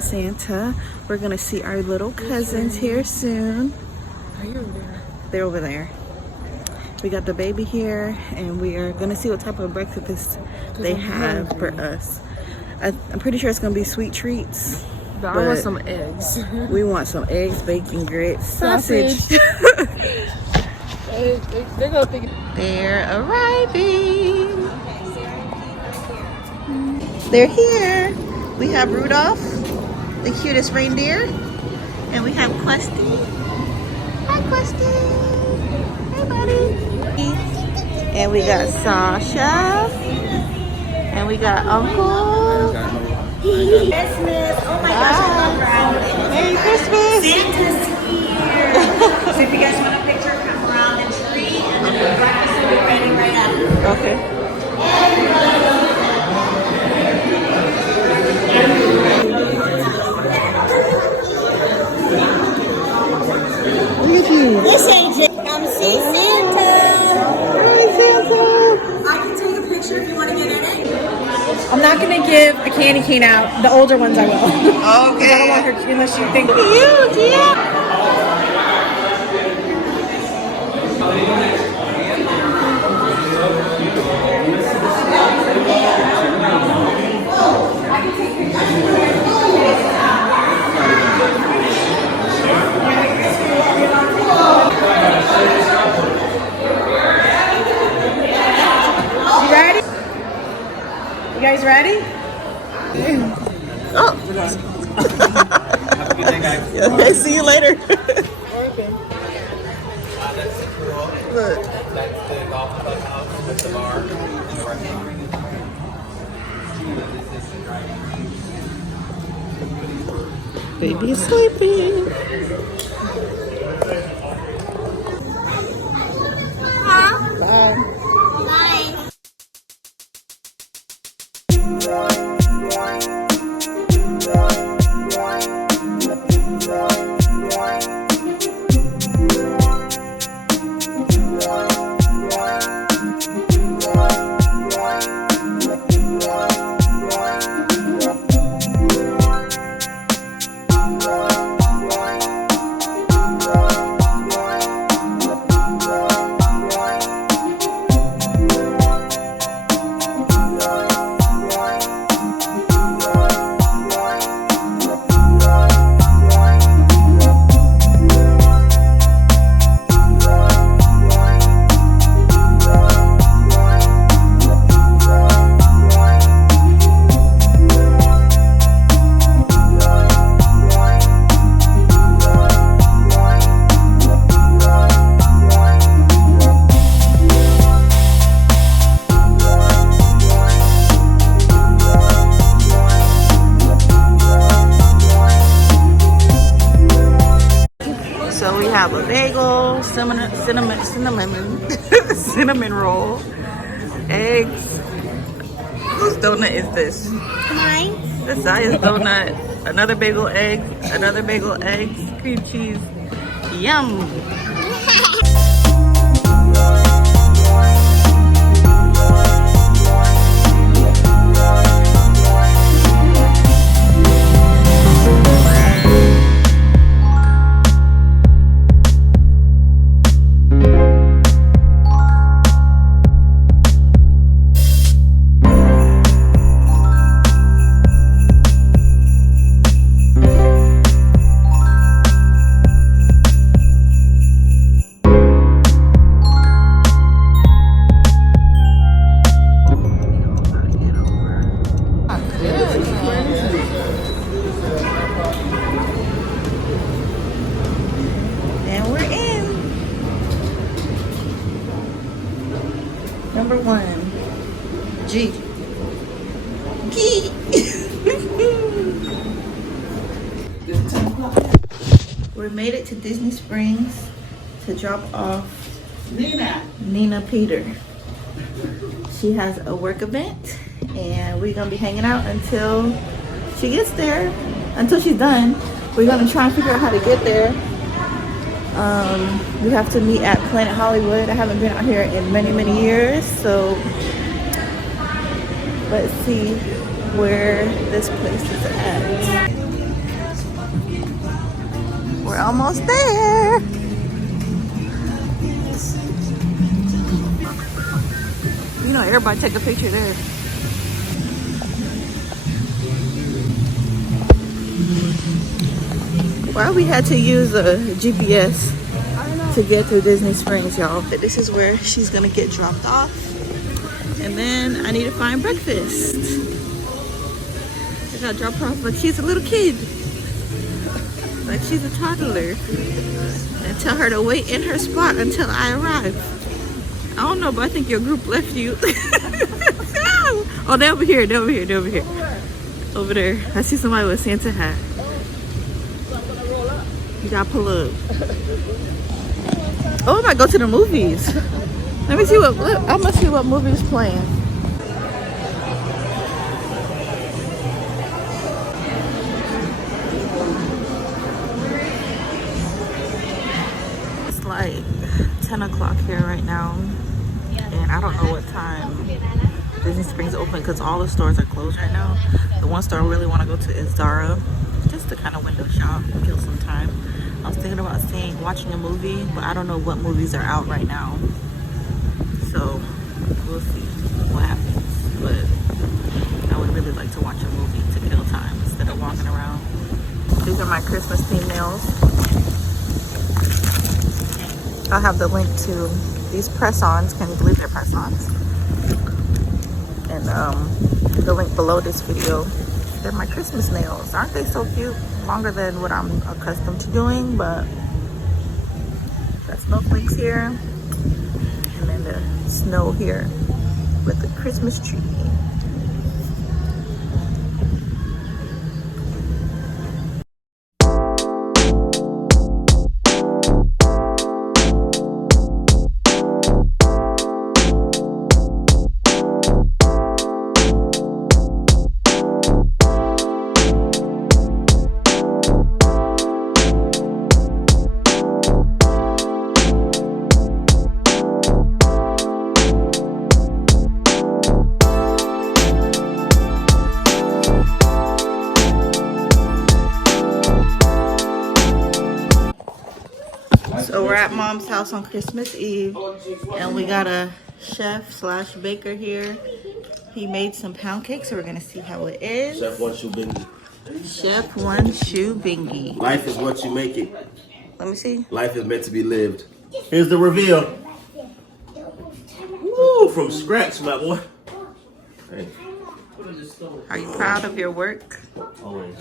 meet Santa. We're gonna see our little cousins here soon. Are you over there? They're over there. We got the baby here, and we are gonna see what type of breakfast they have for us. I'm pretty sure it's gonna be sweet treats. But I want some eggs. We want some eggs, bacon, grits, sausage. They're gonna think. They're arriving. They're here. We have Rudolph, the cutest reindeer, and we have Questy. Hi, Questy. Hey, buddy. And we got Sasha, and we got Uncle. Christmas. Oh my gosh, I love her. Merry Christmas. Santa's here. So if you guys want a picture, come around the tree and then the breakfast will be ready right after. Okay. Look at you. This ain't it. Come see Santa. Hi, Santa. I can take a picture if you want to get in it. I'm not gonna give a candy cane out. The older ones I will. Okay. I don't want her unless you think. Cute, yeah. You ready? You guys ready? Oh. Okay, see you later. Look. Baby's sleeping. Bye. So we have a bagel, cinnamon roll, eggs. Whose donut is this? Mine. The Zaya's donut. Another bagel, eggs. Another bagel, eggs. Cream cheese. Yum. And we're in. Number 1. G. G. We made it to Disney Springs to drop off Nina Peter. She has a work event and we're gonna be hanging out until she gets there, until she's done. We're gonna try and figure out how to get there. We have to meet at Planet Hollywood. I haven't been out here in many years, so let's see where this place is at. We're almost there. You know, everybody take a picture there. Why we had to use a GPS to get through Disney Springs, y'all. But this is where she's gonna get dropped off. And then I need to find breakfast. I gotta drop her off like she's a little kid. Like she's a toddler. And tell her to wait in her spot until I arrive. I don't know, but I think your group left you. Oh, they're over here, they're over here, they're over here. Over there. I see somebody with a Santa hat. You gotta pull up. Oh, I might go to the movies. Let me see what, I must see what movie is playing. It's like 10 o'clock here right now. And I don't know what time Disney Springs open because all the stores are closed right now. The one store I really want to go to is Zara, just to kind of window shop, kill some time. I was thinking about watching a movie, but I don't know what movies are out right now. So we'll see what happens. But I would really like to watch a movie to kill time instead of walking around. These are my Christmas themed nails. I'll have the link to these press-ons. Can you believe they're press-ons? And the link below this video. They're my Christmas nails. Aren't they so cute? Longer than what I'm accustomed to doing, but got snowflakes here. And then the snow here with the Christmas tree. So we're at Mom's house on Christmas Eve, and we got a chef slash baker here. He made some pound cake, so we're gonna see how it is. Chef One Shoe Bingy. Chef One Shoe Bingy. Life is what you make it. Let me see. Life is meant to be lived. Here's the reveal. Woo, from scratch, my boy. Hey. Are you proud of your work? Always.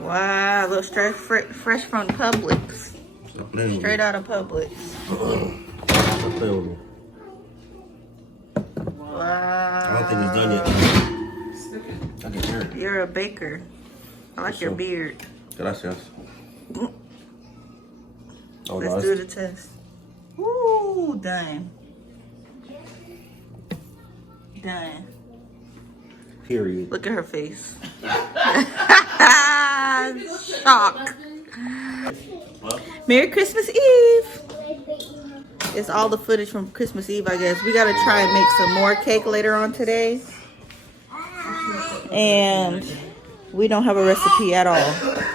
Wow, look straight fresh from Publix. Straight out of Publix. Wow. I don't think it's done yet. I can hear it. You're a baker. I like your beard. Gracias. Oh, Let's do the test. Ooh, done. Done. Period. Look at her face. Shock. Merry Christmas Eve. It's all the footage from Christmas Eve, I guess. We gotta try and make some more cake later on today. And we don't have a recipe at all.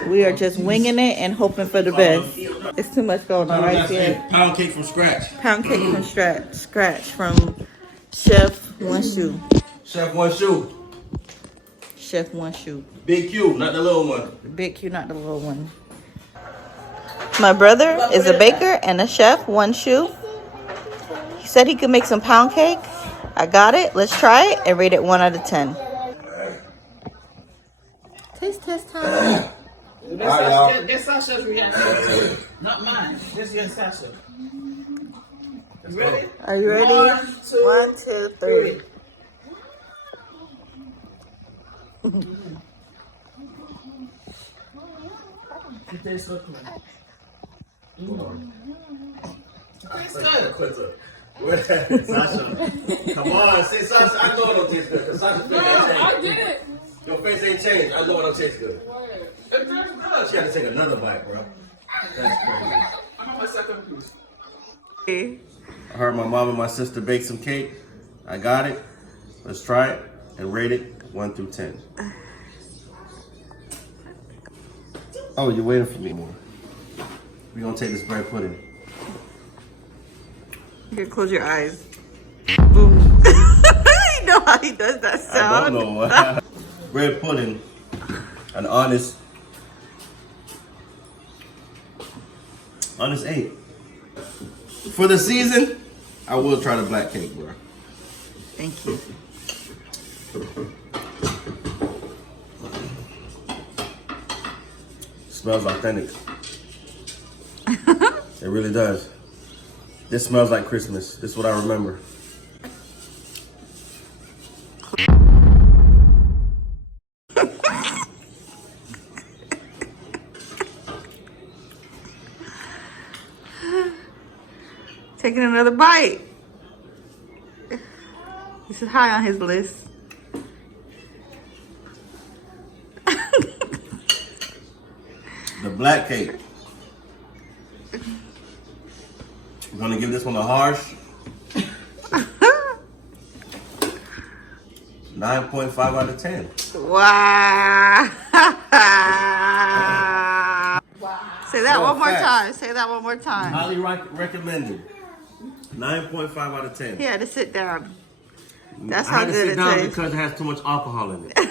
We are just winging it and hoping for the best. It's too much going on right here. Pound cake from scratch. Pound cake from scratch from Chef One Shoe. Chef One Shoe. Chef One Shoe. Big Q, not the little one. Big Q, not the little one. My brother is a baker and a chef, One Shoe. He said he could make some pound cake. I got it. Let's try it and rate it 1 out of 10. Taste test time. That's Sasha's reaction. Not mine. This is Sasha. You ready? Are you ready? 1, 2, 3. It tastes so good. Tastes good. Sasha. Come on, say Sasha. I know it don't taste good. Sasha's face ain't changed. I did it. Your face ain't changed. I know it don't taste good. It tastes good. She had to take another bite, bro. That's crazy. I'm on my second piece. I heard my mom and my sister bake some cake. I got it. Let's try it and rate it 1 through 10. Oh, you're waiting for me more. We're gonna take this bread pudding. You can close your eyes. Boom. You know how he does that I sound? don't know. Bread pudding, an honest 8. For the season, I will try the black cake, bro. Thank you. Smells authentic. It really does. This smells like Christmas. This is what I remember. Taking another bite. This is high on his list. The black cake. I'm gonna give this one a harsh 9.5 out of 10. Wow. Say that No, one more facts. time. Say that one more time. Highly recommended. 9.5 out of 10. He had to sit down. That's I how had to good sit it down tastes. because it has too much alcohol in it.